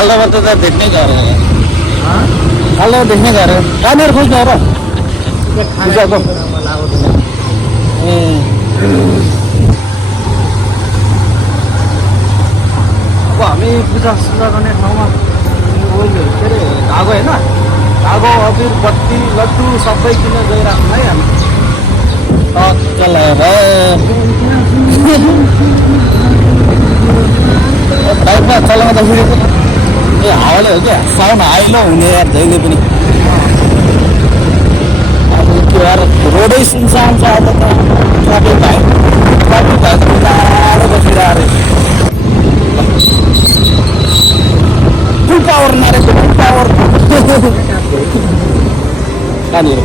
खाल्डाबाट त भेट्नै गाह्रो हो खाल्डा देख्नै गाह्रो कहाँनिर खोज्ने र पूजाको ए अब हामी पूजा गर्ने ठाउँमा के अरे धागो होइन धागो अबिर बत्ती लड्डु सबै किन गइरहेको है हामी बाइकमा चलाउँदाखेरि ए हावाले हो क्या साउन्ड हाइलो हुने यार जहिले पनि अब त्यो यार रोडै सुनसान छ अब त ट्राफिक भएको टाढो बसिरहेको फुल पावर नारेको फुल पावर कहाँनिर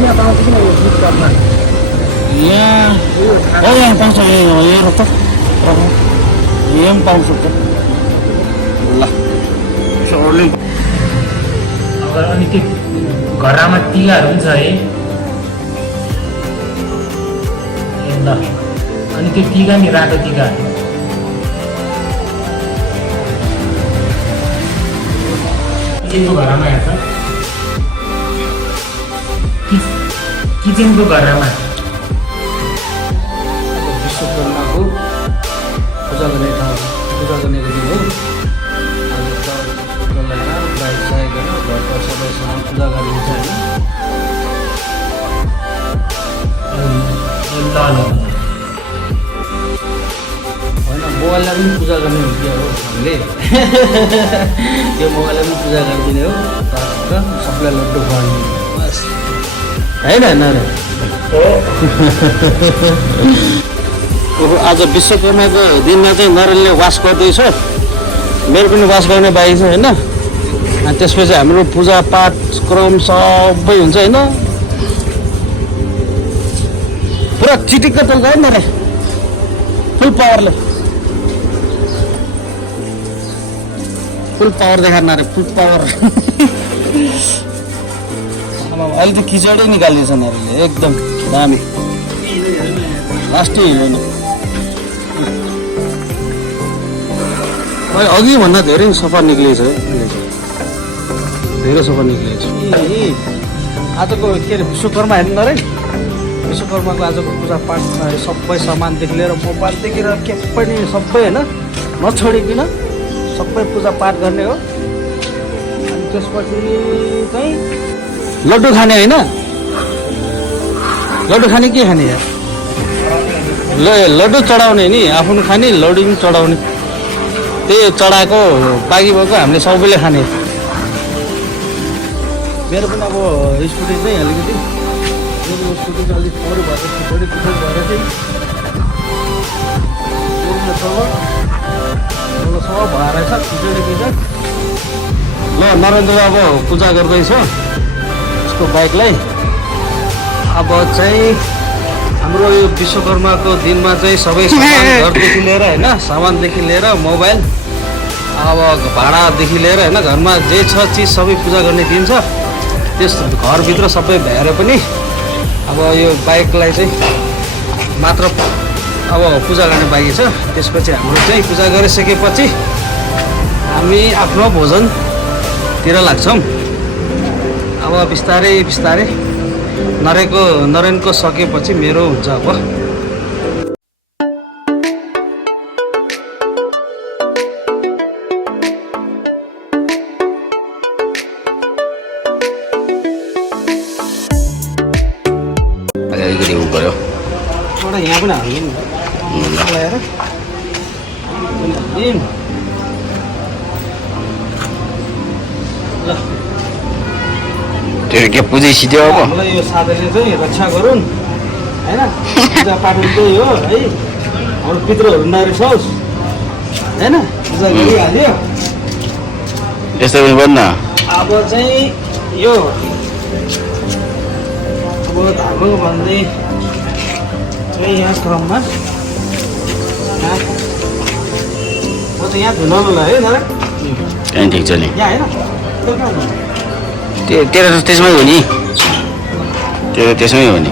यहाँ पाउँछ हेर त यहाँ पनि पाउँछ त ल अनि त्यो घरमा टिकाहरू पनि छ है ल अनि त्यो टिका नि रातो टिका किचनको घरमा हेर्छ किचनको घरमा विश्वकर्माको पूजा गर्ने ठाउँ पूजा गर्ने दिन हो आज त लगाएर बाइक साइड गरेर घरको सबैसँग पूजा गरिन्छ होइन मोबाइललाई पनि पूजा गर्ने हो क्या हो हामीले त्यो मोबाइललाई पनि पूजा गरिदिने हो सबैलाई लड्डु खुवाउने बस होइन नारे आज विश्वकर्माको दिनमा चाहिँ नरेनले वास गर्दैछ मेरो पनि वास गर्ने बाइक छ होइन अनि त्यसपछि हाम्रो पूजापाठ क्रम सबै हुन्छ होइन पुरा चिटिक्क तल्का हो नरे फुल पावर देखाएर नारे फुल पावर अहिले त खिचडी निकालिदिन्छ नारीले एकदम दामी लास्टै होइन अघि भन्दा धेरै सफा निक्लिएछ है धेरै सफा निक्लिएछ आजको के अरे विश्वकर्मा हेर्नु न रे विश्वकर्माको आजको पूजापाठमा सबै सामानदेखि लिएर मोबाइलदेखि लिएर के पनि सबै होइन नछोडिकन सबै पूजापाठ गर्ने हो अनि त्यसपछि चाहिँ लड्डु खाने होइन लड्डु खाने के खाने यार लड्डु चढाउने नि आफ्नो खाने लड्डु पनि चढाउने त्यही चढाएको बाँकी भएको हामीले सबैले खाने मेरो पनि अब स्कुटी चाहिँ अलिकति मेरो स्कुटी चाहिँ अलिक पौडी भएर बढी पुगेर भएर चाहिँ सब भएर छ खिचडी पिन्छ ल नरेन्द्र अब पूजा गर्दैछ उसको बाइकलाई अब चाहिँ हाम्रो यो विश्वकर्माको दिनमा चाहिँ सबै सामान घरदेखि लिएर होइन सामानदेखि लिएर मोबाइल अब भाँडादेखि लिएर होइन घरमा जे छ चिज सबै पूजा गर्ने दिन छ त्यस घरभित्र सबै भ्याएर पनि अब यो बाइकलाई चाहिँ मात्र अब पूजा गर्ने बाँकी छ त्यसपछि हाम्रो चाहिँ पूजा गरिसकेपछि हामी आफ्नो भोजनतिर लाग्छौँ अब बिस्तारै बिस्तारै नरेनको सकेपछि मेरो हुन्छ अब अलिकति उ गऱ्यो एउटा यहाँ पनि हाल्नु नि लगाएर ल त्यो के पुजै सिध्यो अब हामीलाई यो साधनले चाहिँ रक्षा गरून् होइन पूजापाठ त्यही हो है हाम्रो पितृहरू नरिसाओस् होइन पूजा गरिहाल्यो यस्तो पनि भन्न अब चाहिँ यो अब धागो भन्ने चाहिँ यहाँ क्रममा म त यहाँ धुन है नर त्यहाँ ठिक छ नि यहाँ होइन तेरो त त्यसमै हो नि तेरो त्यसमै हो नि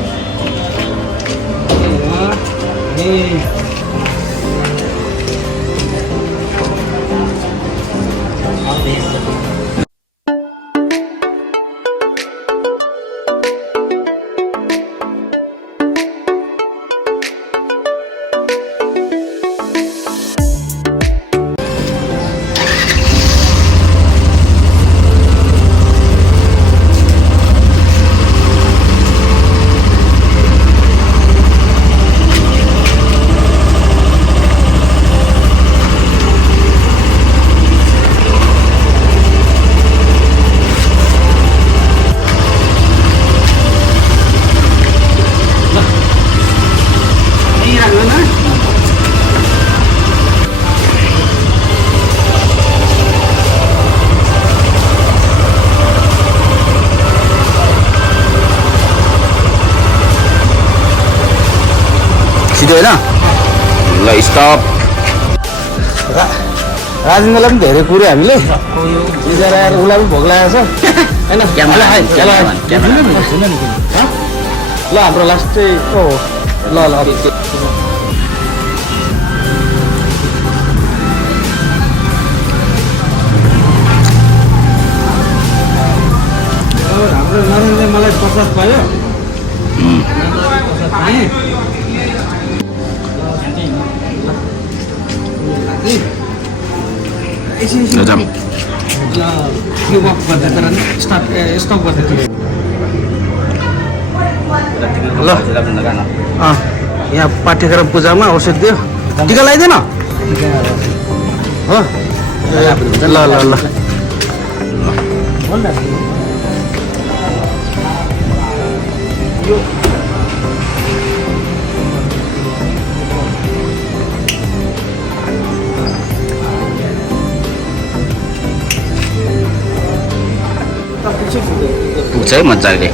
स्टप राजेन्द्रलाई पनि धेरै कुरो हामीले बिचरा आएर उसलाई पनि भोक लागेको छ होइन ल हाम्रो लास्ट चाहिँ ल ल हाम्रो नरेन्द्रले मलाई प्रसाद पायो जाम स्टप गर्दै ल यहाँ पाठ्यक्रम पूजामा औषध दियो टिका लगाइदिएन हो ल ल ल पुग्छ है मजाले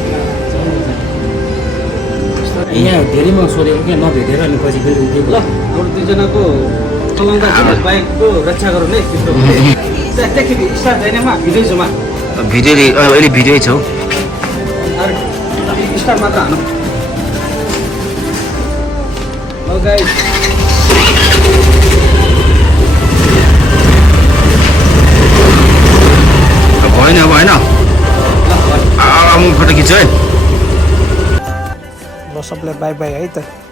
यहाँ धेरैमा सोधेको क्या नभेटेर अनि पछि फेरि उठेको ल अरू दुईजनाको चलाउँदा बाइकको रक्षा गरौँ है तिम्रो त्यहाँखेरि स्टार्ट छैनमा भिडियो छौँ भिडियो अहिले भिडियो छौ स्टार्ट मात्र हानौँ ल गाइस भएन भएन म फोटो खिच्छु है ल सबलाई बाई बाई है त